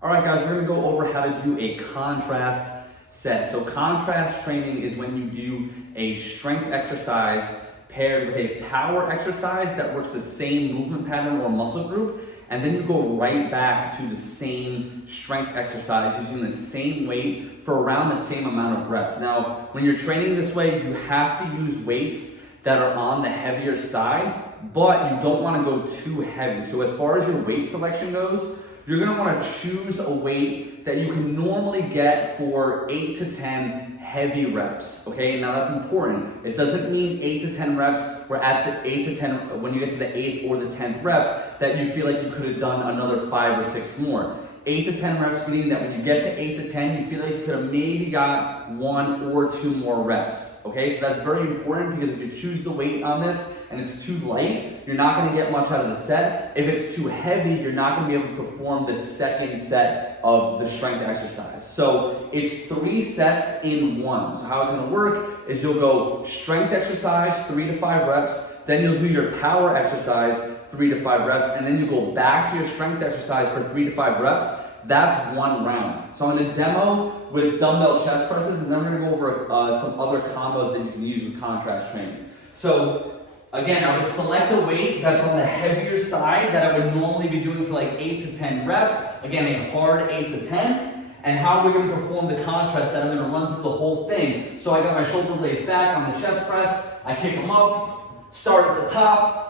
All right, guys, we're gonna go over how to do a contrast set. So contrast training is when you do a strength exercise paired with a power exercise that works the same movement pattern or muscle group, and then you go right back to the same strength exercise using the same weight for around the same amount of reps. Now, when you're training this way, you have to use weights that are on the heavier side, but you don't wanna go too heavy. So as far as your weight selection goes, you're gonna wanna choose a weight that you can normally get for 8 to 10 heavy reps, okay? Now that's important. It doesn't mean 8 to 10 reps, where at the 8 to 10, when you get to the 8th or the 10th rep, that you feel like you could have done another 5 or 6 more. 8 to 10 reps meaning that when you get to 8 to 10, you feel like you could have maybe got 1 or 2 more reps, okay? So that's very important, because if you choose the weight on this and it's too light, you're not gonna get much out of the set. If it's too heavy, you're not gonna be able to perform the second set of the strength exercise. So it's 3 sets in 1. So how it's gonna work is you'll go strength exercise, 3 to 5 reps, then you'll do your power exercise, 3 to 5 reps, and then you go back to your strength exercise for 3 to 5 reps. That's 1 round. So I'm gonna demo with dumbbell chest presses, and then we're gonna go over some other combos that you can use with contrast training. So again, I would select a weight that's on the heavier side that I would normally be doing for like 8 to 10 reps. Again, a hard 8 to 10. And how we're gonna perform the contrast set, I'm gonna run through the whole thing. So I got my shoulder blades back on the chest press, I kick them up, start at the top.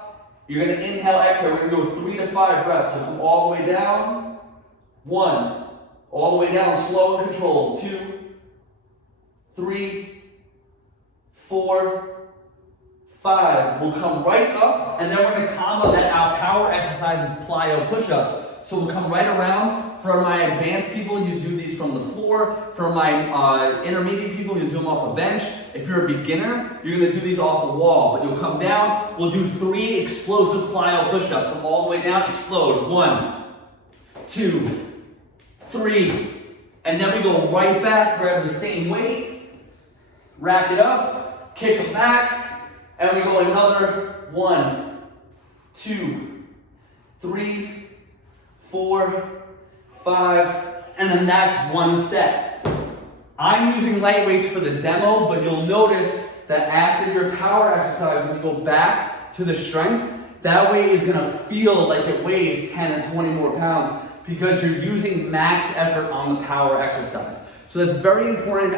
You're gonna inhale, exhale, we're gonna go 3 to 5 reps. So come all the way down, 1, all the way down, slow and controlled, 2, 3, 4, 5. We'll come right up, and then we're gonna combo that. Our power exercise is Plyo Push-Ups. So we'll come right around. For my advanced people, you do these from the floor. For my intermediate people, you do them off a bench. If you're a beginner, you're gonna do these off the wall. But you'll come down, we'll do 3 explosive Plyo Push-Ups. So all the way down, explode. 1, 2, 3. And then we go right back, grab the same weight, rack it up, kick them back, and we go another 1, 2, 3, 4, 5, and then that's 1 set. I'm using light weights for the demo, but you'll notice that after your power exercise, when you go back to the strength, that weight is gonna feel like it weighs 10 or 20 more pounds, because you're using max effort on the power exercise. So that's very important.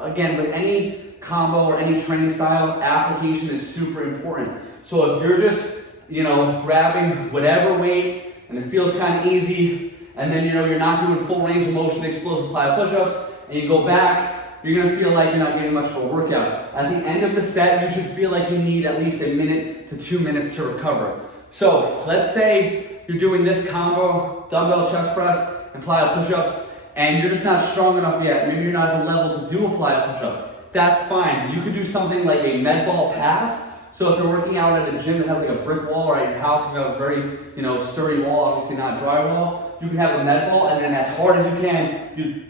Again, with any combo or any training style, application is super important. So if you're just, grabbing whatever weight and it feels kind of easy, and then you're not doing full range of motion explosive Plyo push-ups, and you go back, you're gonna feel like you're not getting much of a workout. At the end of the set, you should feel like you need at least 1 minute to 2 minutes to recover. So let's say you're doing this combo, dumbbell chest press and Plyo push-ups, and you're just not strong enough yet. Maybe you're not at a level to do a Plyo push-up. That's fine. You could do something like a med ball pass. So if you're working out at a gym that has like a brick wall, or at your house you have a very sturdy wall, obviously not drywall, you can have a med ball, and then as hard as you can, you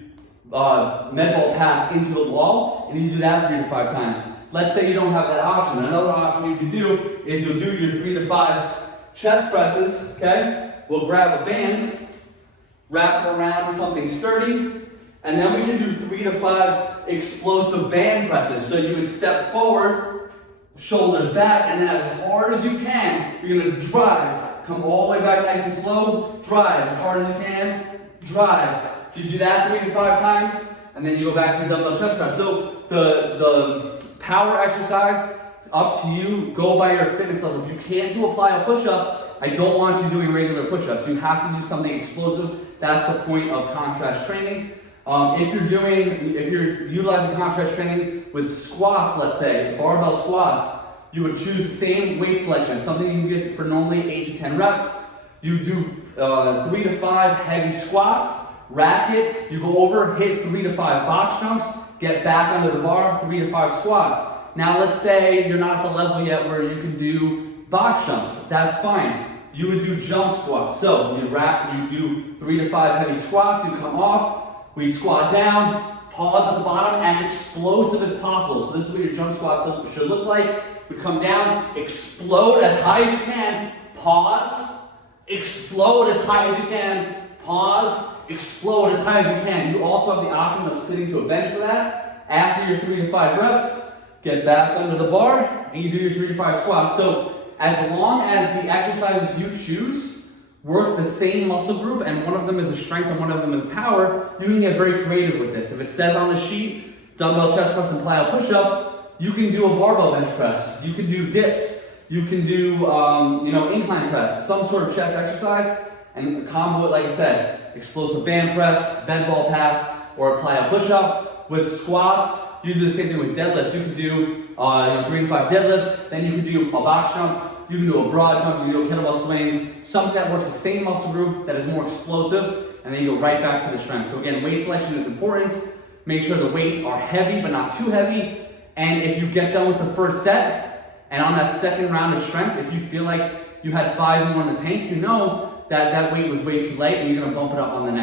med ball pass into the wall, and you do that 3 to 5 times. Let's say you don't have that option. Another option you can do is you'll do your 3 to 5 chest presses, okay? We'll grab a band, wrap it around something sturdy, and then we can do 3 to 5 explosive band presses. So you would step forward, shoulders back, and then as hard as you can, you're gonna drive. Come all the way back nice and slow, drive as hard as you can, drive. You do that 3 to 5 times, and then you go back to your dumbbell chest press. So the power exercise, it's up to you. Go by your fitness level. If you can't do a Plyo push-up, I don't want you doing regular push-ups. You have to do something explosive. That's the point of contrast training. If you're utilizing contrast training with squats, let's say, barbell squats, you would choose the same weight selection, something you can get for normally 8 to 10 reps. You do 3 to 5 heavy squats, rack it, you go over, hit 3 to 5 box jumps, get back under the bar, 3 to 5 squats. Now let's say you're not at the level yet where you can do box jumps. That's fine. You would do jump squats. So you do 3 to 5 heavy squats, you come off, we squat down, pause at the bottom, as explosive as possible. So this is what your jump squats should look like. We come down, explode as high as you can, pause, explode as high as you can, pause, explode as high as you can. You also have the option of sitting to a bench for that. After your 3 to 5 reps, get back under the bar and you do your 3 to 5 squats. So as long as the exercises you choose work the same muscle group and one of them is a strength and one of them is a power, you can get very creative with this. If it says on the sheet, dumbbell chest press and plyo push-up, you can do a barbell bench press, you can do dips, you can do incline press, some sort of chest exercise, and combo it, like I said, explosive band press, bent ball pass, or a plyo push-up. With squats, you do the same thing with deadlifts. You can do 3 to 5 deadlifts, then you can do a box jump, you can do a broad jump, you can do a kettlebell swing, something that works the same muscle group that is more explosive, and then you go right back to the strength. So again, weight selection is important. Make sure the weights are heavy but not too heavy. And if you get done with the first set, and on that second round of strength, if you feel like you had 5 more in the tank, you know that that weight was way too light and you're gonna bump it up on the next.